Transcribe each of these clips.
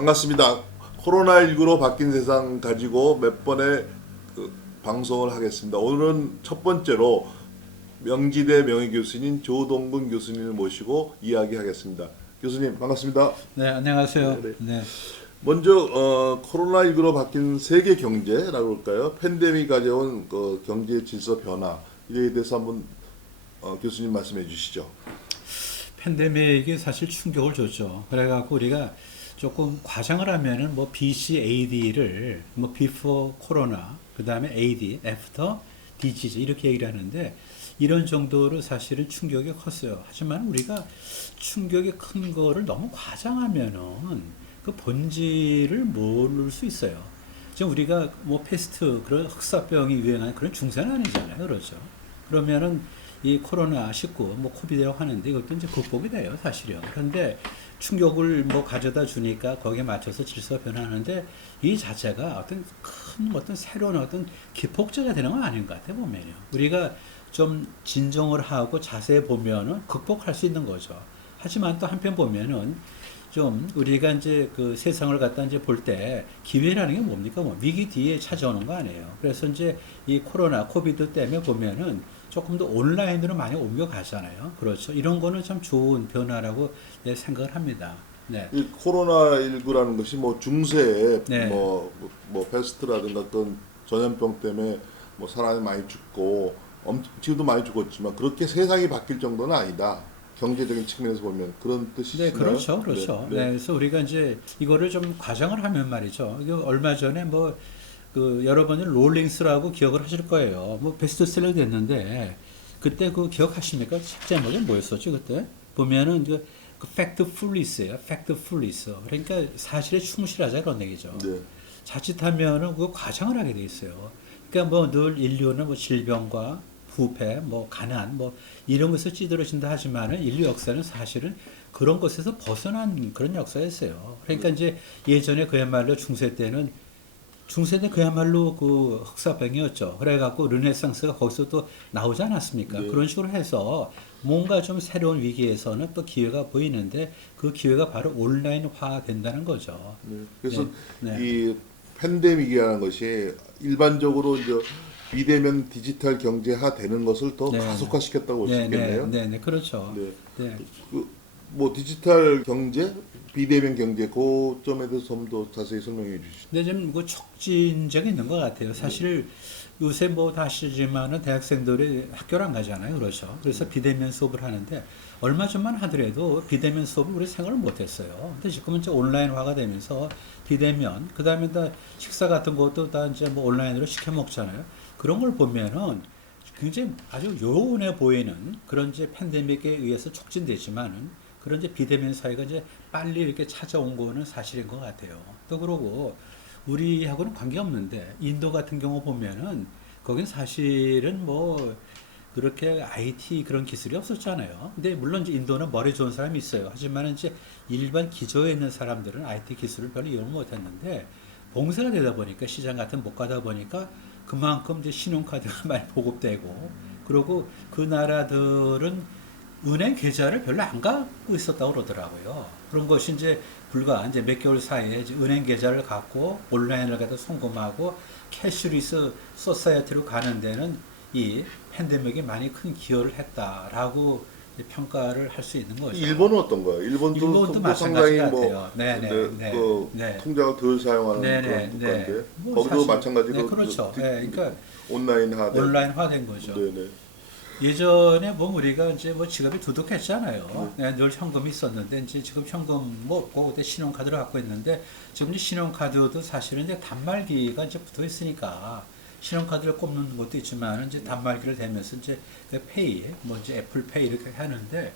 반갑습니다. 코로나19로 바뀐 세상 가지고 몇 번의 방송을 하겠습니다. 오늘은 첫 번째로 명지대 명예교수님 조동근 교수님을 모시고 이야기하겠습니다. 교수님 반갑습니다. 네, 안녕하세요. 네, 네. 네. 먼저 코로나19로 바뀐 세계 경제라고 할까요? 팬데믹이 가져온 경제 질서 변화 이에 대해서 한번 교수님 말씀해 주시죠. 팬데믹이 사실 충격을 줬죠. 그래갖고 우리가 조금 과장을 하면은 뭐 BCAD를 뭐 before 코로나, 그 다음에 AD, after disease 이렇게 얘기를 하는데 이런 정도로 사실은 충격이 컸어요. 하지만 우리가 충격이 큰 거를 너무 과장하면은 그 본질을 모를 수 있어요. 지금 우리가 뭐 패스트 그런 흑사병이 유행하는 그런 중세는 아니잖아요. 그렇죠. 그러면은 이 코로나19 뭐 코비드라고 하는데 이것도 이제 극복이 돼요, 사실은. 그런데 충격을 뭐 가져다 주니까 거기에 맞춰서 질서가 변하는데 이 자체가 어떤 새로운 어떤 기폭제가 되는 건 아닌 것 같아요, 보면요. 우리가 좀 진정을 하고 자세히 보면은 극복할 수 있는 거죠. 하지만 또 한편 보면은 좀 우리가 이제 그 세상을 갖다 이제 볼 때 기회라는 게 뭡니까? 뭐 위기 뒤에 찾아오는 거 아니에요. 그래서 이제 이 코로나, 코비드 때문에 보면은 조금 더 온라인으로 많이 옮겨가잖아요. 그렇죠. 이런 거는 참 좋은 변화라고 생각을 합니다. 네. 이 코로나19라는 것이 뭐 중세에 네. 뭐 패스트라든가 어떤 전염병 때문에 뭐 사람이 많이 죽고 지금도 많이 죽었지만 그렇게 세상이 바뀔 정도는 아니다. 경제적인 측면에서 보면 그런 뜻이시나요? 네, 그렇죠, 그렇죠. 네, 네. 네, 그래서 우리가 이제 이거를 좀 과장을 하면 말이죠. 이거 얼마 전에 뭐 그 여러분이 롤링스라고 기억을 하실 거예요. 뭐 베스트셀러 됐는데 그때 그 기억하십니까? 책 제목이 뭐였었죠 그때? 보면은 그 factfulness예요. factfulness. 그러니까 사실에 충실하자 그런 얘기죠. 네. 자칫하면은 그거 과장을 하게 돼 있어요. 그러니까 뭐 늘 인류는 뭐 질병과 부패, 뭐 가난, 뭐 이런 것에서 찌들어진다 하지만은 인류 역사는 사실은 그런 것에서 벗어난 그런 역사였어요. 그러니까 이제 예전에 그야말로 중세 때 그야말로 그 흑사병이었죠. 그래갖고 르네상스가 거기서 또 나오지 않았습니까? 네. 그런 식으로 해서 뭔가 좀 새로운 위기에서는 또 기회가 보이는데 그 기회가 바로 온라인화 된다는 거죠. 네. 그래서 네. 이 팬데믹이라는 것이 일반적으로 이제 비대면 디지털 경제화 되는 것을 더 네. 가속화시켰다고 볼 수 있겠네요. 네, 그렇죠. 네. 네. 뭐 디지털 경제, 비대면 경제 그 점에 대해서 좀 더 자세히 설명해 주시죠. 근데 좀 그 촉진적이 있는 것 같아요. 사실 요새 뭐 다 아시지만은 대학생들이 학교를 안 가잖아요. 그렇죠. 그래서 비대면 수업을 하는데 얼마 전만 하더라도 비대면 수업을 우리 생각을 못 했어요. 근데 지금은 이제 온라인화가 되면서 비대면, 그 다음에 다 식사 같은 것도 다 이제 뭐 온라인으로 시켜 먹잖아요. 그런 걸 보면은 굉장히 아주 요원해 보이는 그런 이제 팬데믹에 의해서 촉진되지만은 그런 이제 비대면 사회가 이제 빨리 이렇게 찾아온 거는 사실인 것 같아요. 또 그러고 우리하고는 관계없는데 인도 같은 경우 보면은 거긴 사실은 뭐 그렇게 IT 그런 기술이 없었잖아요. 근데 물론 이제 인도는 머리 좋은 사람이 있어요. 하지만 이제 일반 기조에 있는 사람들은 IT 기술을 별로 이용 못 했는데 봉쇄가 되다 보니까 시장 같은 못 가다 보니까 그만큼 이제 신용카드가 많이 보급되고 그리고 그 나라들은 은행 계좌를 별로 안 갖고 있었다고 그러더라고요. 그런 것이 이제 불과 이제 몇 개월 사이에 이제 은행 계좌를 갖고 온라인을 갖다 송금하고 캐시리스 소사이어티로 가는 데는 이 팬데믹이 많이 큰 기여를 했다라고 평가를 할 수 있는 거죠. 일본은 어떤가요? 일본도 마찬가지 상당히 같아요. 그 통장을 덜 사용하는 그런 국가인데 뭐 거기도 마찬가지로 네, 그렇죠. 그러니까 온라인화된 거죠. 네네. 예전에 뭐 우리가 이제 뭐 지갑이 두둑했잖아요. 늘 현금이 있었는데 이제 지금 현금 뭐 없고 그때 신용카드를 갖고 있는데 지금 이제 신용카드도 사실은 이제 단말기가 이제 붙어 있으니까 신용카드를 꼽는 것도 있지만 이제 단말기를 대면서 이제 페이 뭐 이제 애플페이 이렇게 하는데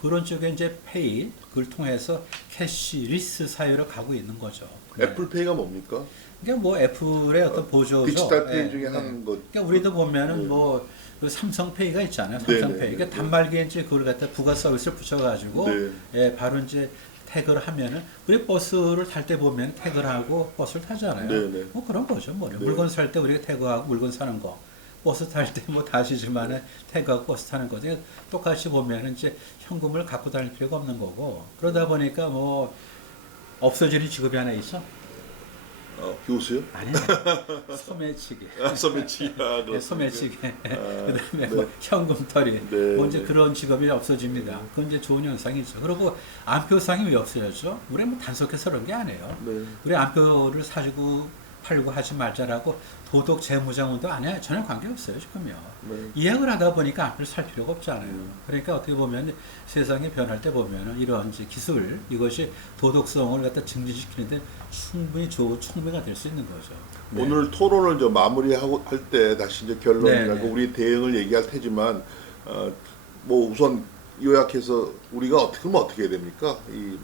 그런 쪽에 이제 페이 그걸 통해서 캐시리스 사회로 가고 있는 거죠. 애플페이가 뭡니까? 그러니까 뭐 애플의 어떤 보조죠. 디지털 페이 중에 한 것. 그러니까 우리도 보면은 네. 뭐 그 삼성페이가 있잖아요. 네, 삼성페이. 네, 그러니까 네. 단말기에 이제 그걸 갖다 부가 서비스를 붙여가지고 네. 예, 바로 이제 태그를 하면은 우리 버스를 탈 때 보면 태그를 하고 버스를 타잖아요. 네, 네. 뭐 그런 거죠. 뭐 네. 물건 살 때 우리가 태그하고 물건 사는 거. 버스 탈 때 뭐 다시지만은 태그하고 버스 타는 거죠. 똑같이 보면은 이제 현금을 갖고 다닐 필요가 없는 거고 그러다 보니까 뭐 없어지는 직업이 하나 있어? 교수요? 아니야. 소매치기. 소매치기. 네, 소매치기. 그다음에 네. 뭐 현금털이. 네, 뭐 이제 네. 그런 직업이 없어집니다. 그건 이제 좋은 현상이죠. 그리고 안표상이 왜 없어졌죠? 우리 뭐 단속해서 그런 게 아니에요. 네. 우리 안표를 사주고 팔고 하지 말자라고 도덕 재무장운도 안 해요. 전혀 관계없어요 지금요. 네. 이행을 하다 보니까 안표를 살 필요가 없잖아요. 그러니까 어떻게 보면 세상이 변할 때 보면 이런 이제 기술 이것이 도덕성을 갖다 증진시키는데 충분히 좋은 촉매가 될 수 있는 거죠. 네. 오늘 토론을 좀 마무리하고 할 때 다시 이제 결론이라고 네, 네. 우리 대응을 얘기할 테지만 뭐 우선 요약해서 우리가 어떻게 하면 어떻게 해야 됩니까? 이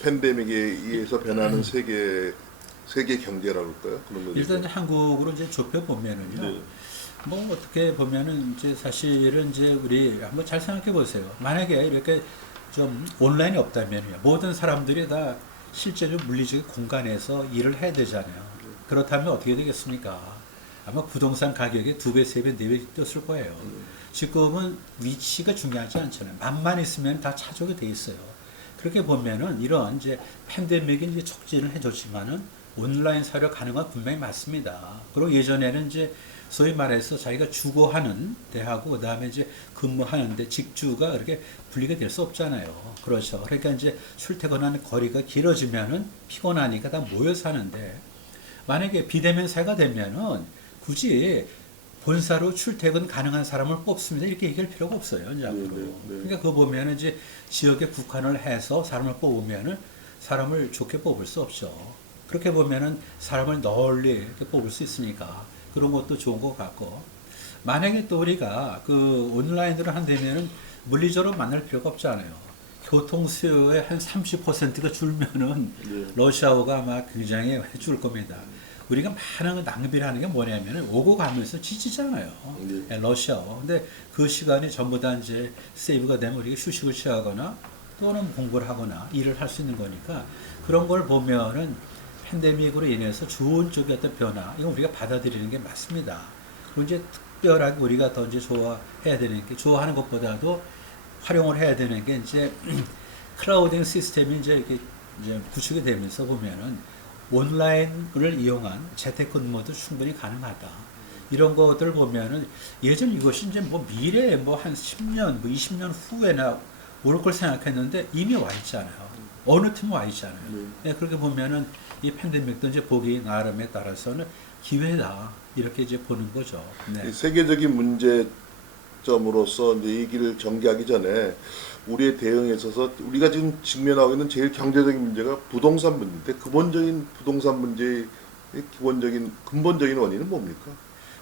팬데믹에 의해서 변하는 세계 경제라고 할까요? 그런 거죠. 일단 한국으로 이제 좁혀 보면은요. 네. 뭐 어떻게 보면은 이제 사실은 이제 우리 한번 잘 생각해 보세요. 만약에 이렇게 좀 온라인이 없다면요. 모든 사람들이 다 실제로 물리적 공간에서 일을 해야 되잖아요. 그렇다면 어떻게 되겠습니까? 아마 부동산 가격이 2배, 3배, 4배 뛰었을 거예요. 지금은 위치가 중요하지 않잖아요. 맘만 있으면 다 차족이 돼 있어요. 그렇게 보면은 이런 이제 팬데믹이 이제 촉진을 해줬지만은 온라인 사료 가능한 분명히 맞습니다. 그리고 예전에는 이제 소위 말해서 자기가 주거하는 데하고 그다음에 이제 근무하는데 직주가 그렇게 분리가 될 수 없잖아요. 그렇죠. 그러니까 이제 출퇴근하는 거리가 길어지면은 피곤하니까 다 모여 사는데 만약에 비대면 사회가 되면은 굳이 본사로 출퇴근 가능한 사람을 뽑습니다. 이렇게 얘기할 필요가 없어요. 이제 앞으로. 네. 그러니까 그거 보면은 이제 지역에 국한을 해서 사람을 뽑으면은 사람을 좋게 뽑을 수 없죠. 그렇게 보면은 사람을 널리 이렇게 뽑을 수 있으니까 그런 것도 좋은 것 같고 만약에 또 우리가 그 온라인으로 한다면은 물리적으로 만날 필요가 없잖아요. 교통 수요의 한 30%가 줄면은 네. 러시아어가 아마 굉장히 줄 겁니다. 우리가 많은 낭비를 하는 게 뭐냐면은 오고 가면서 지치잖아요. 네. 러시아어. 근데 그 시간이 전부 다 이제 세이브가 되면 우리가 휴식을 취하거나 또는 공부를 하거나 일을 할 수 있는 거니까 그런 걸 보면은 팬데믹으로 인해서 좋은 쪽의 어떤 변화, 이건 우리가 받아들이는 게 맞습니다. 그리고 이제 특별하게 우리가 더 이제 좋아해야 되는 게, 좋아하는 것보다도 활용을 해야 되는 게 이제 클라우딩 시스템이 이제 이렇게 이제 구축이 되면서 보면은 온라인을 이용한 재택근무도 충분히 가능하다. 이런 것들 보면은 예전 이것이 이제 뭐 미래에 뭐 한 10년, 뭐 20년 후에나 올 걸 생각했는데 이미 와 있잖아요. 어느 팀 와 있잖아요. 네, 그렇게 보면은 이 팬데믹도 이제 보기 나름에 따라서는 기회다 이렇게 이제 보는 거죠. 네. 이 세계적인 문제점으로서 이제 얘기를 전개하기 전에 우리의 대응에 있어서 우리가 지금 직면하고 있는 제일 경제적인 문제가 부동산 문제인데 근본적인 부동산 문제의 기본적인 근본적인 원인은 뭡니까?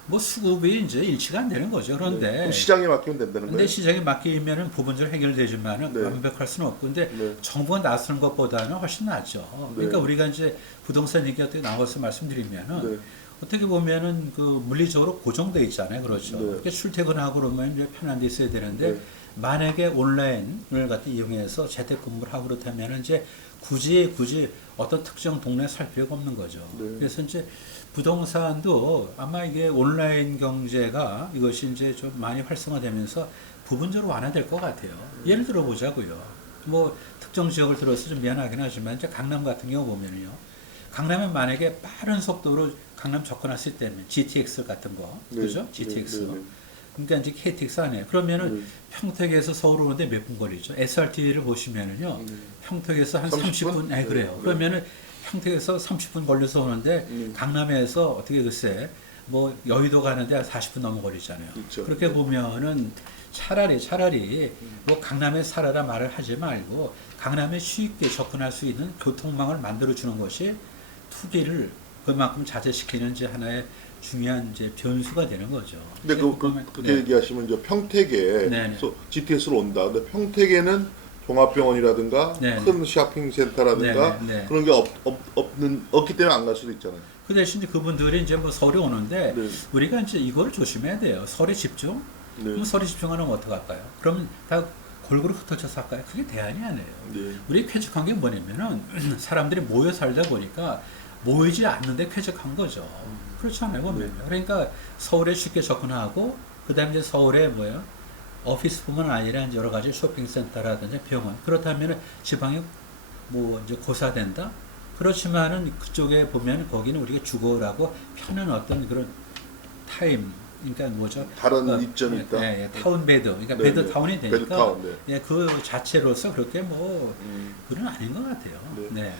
뭐 수급이 이제 일치가 안 되는 거죠. 그런데 그럼 시장에 맡기면 된다는 근데 거예요? 시장에 맡기면은 부분적으로 해결되지만은 네. 완벽할 수는 없고 근데 네. 정부가 나서는 것보다는 훨씬 낫죠. 그러니까 네. 우리가 이제 부동산 얘기 어떻게 나와서 말씀드리면은 네. 어떻게 보면은 그 물리적으로 고정돼 있잖아요. 그렇죠. 네. 그러니까 출퇴근하고 그러면 이제 편한 데 있어야 되는데 네. 만약에 온라인을 갖다 이용해서 재택근무를 하고 그렇다면 이제 굳이 어떤 특정 동네에 살 필요가 없는 거죠. 네. 그래서 이제 부동산도 아마 이게 온라인 경제가 이것이 이제 좀 많이 활성화되면서 부분적으로 완화될 것 같아요. 예를 들어 보자고요. 뭐 특정 지역을 들어서 좀 미안하긴 하지만 이제 강남 같은 경우 보면요. 강남에 만약에 빠른 속도로 강남 접근했을 때는 GTX 같은 거, 네. 그죠? GTX. 네. 네. 그러니까 이제 KTX 안에 그러면은 네. 평택에서 서울 오는데 몇 분 걸리죠? SRT를 보시면은요. 네. 평택에서 한 30분? 30분, 아니 그래요. 네. 그러면은 평택에서 30분 걸려서 오는데 강남에서 어떻게 글쎄 뭐 여의도 가는데 한 40분 넘어 걸리잖아요. 그렇죠. 그렇게 보면은 차라리 뭐 강남에 살아라 말을 하지 말고 강남에 쉽게 접근할 수 있는 교통망을 만들어 주는 것이 투기를 그만큼 자제시키는 이제 하나의 중요한 이제 변수가 되는 거죠. 근데 그렇게 네. 얘기하시면 이제 평택에 네네. GTS로 온다. 근데 평택에는 종합병원이라든가 네네. 큰 쇼핑센터라든가 네네. 그런 게 없기 때문에 안 갈 수도 있잖아요. 그 대신 이제 그분들이 이제 뭐 서울에 오는데 네. 우리가 이제 이거를 조심해야 돼요. 서울에 집중? 네. 그럼 서울에 집중하면 어떡할까요? 그러면 다 골고루 흩어져서 할까요? 그게 대안이 아니에요. 네. 우리 쾌적한 게 뭐냐면은 사람들이 모여 살다 보니까 모이지 않는데 쾌적한 거죠. 그렇지 않아요, 보면요. 그러니까 서울에 쉽게 접근하고 그다음에 이제 서울에 뭐예요? 오피스뿐만 아니라 이제 여러 가지 쇼핑센터라든지 병원 그렇다면은 지방에 뭐 이제 고사된다. 그렇지만은 그쪽에 보면 거기는 우리가 주거라고 펴는 어떤 그런 타임, 그러니까 뭐죠? 다른 이점이 있다. 예, 타운 베드, 그러니까 네, 베드 네. 타운이 되니까 베드 타운, 네. 예, 그 자체로서 그렇게 뭐 그건 아닌 것 같아요. 네. 네.